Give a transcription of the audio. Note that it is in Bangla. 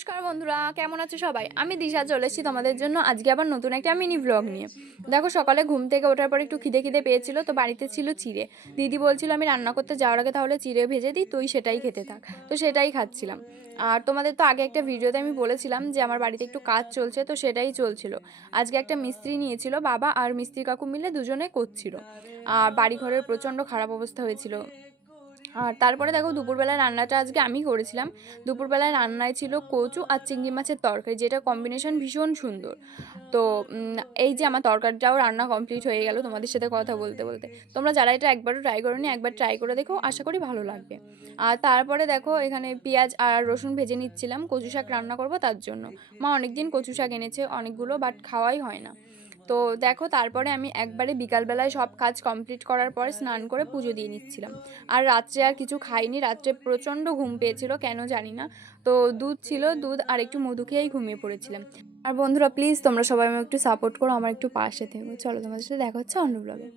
নমস্কার বন্ধুরা, কেমন আছো সবাই? আমি দিশা চলে এসেছি তোমাদের জন্য আজকে আবার নতুন একটা মিনি ব্লগ নিয়ে। দেখো, সকালে ঘুম থেকে ওঠার পর একটু খিদে খিদে পেয়েছিল, তো বাড়িতে ছিল চিড়ে। দিদি বলছিল আমি রান্না করতে যাওয়ার আগে তাহলে চিড়ে ভেজে দিই, তুই সেটাই খেতে থাক। তো সেটাই খাচ্ছিলাম। আর তোমাদের তো আগে একটা ভিডিওতে আমি বলেছিলাম যে আমার বাড়িতে একটু কাজ চলছে, তো সেটাই চলছিল। আজকে একটা মিস্ত্রি নিয়েছিল বাবা, আর মিস্ত্রি কাকু মিলে দুজনে করছিল। আর বাড়িঘরের প্রচণ্ড খারাপ অবস্থা হয়েছিল। আর তারপরে দেখো, দুপুরবেলায় রান্নাটা আজকে আমি করেছিলাম। দুপুরবেলায় রান্নায় ছিল কচু আর চিংড়ি মাছের তরকারি, যেটা কম্বিনেশন ভীষণ সুন্দর। তো এই যে আমার তরকারিটাও রান্না কমপ্লিট হয়ে গেল তোমাদের সাথে কথা বলতে বলতে। তোমরা যারা এটা একবারও ট্রাই করোনি, একবার ট্রাই করে দেখো, আশা করি ভালো লাগবে। আর তারপরে দেখো, এখানে পেঁয়াজ আর রসুন ভেজে নিচ্ছিলাম, কচু শাক রান্না করব তার জন্য। মা অনেকদিন কচু শাক এনেছে অনেকগুলো, বাট খাওয়াই হয় না। তো দেখো, তারপরে আমি একবারে বিকালবেলায় সব কাজ কমপ্লিট করার পরে স্নান করে পুজো দিয়ে নিচ্ছিলাম। আর রাত্রে আর কিছু খাইনি, রাত্রে প্রচণ্ড ঘুম পেয়েছিল কেন জানি না। তো দুধ ছিল, দুধ আর একটু মধু খেয়েই ঘুমিয়ে পড়েছিলাম। আর বন্ধুরা, প্লিজ তোমরা সবাই আমাকে একটু সাপোর্ট করো, আমার একটু পাশে থেকো। চলো, তোমাদের সাথে দেখা হচ্ছে অন্য ব্লগে।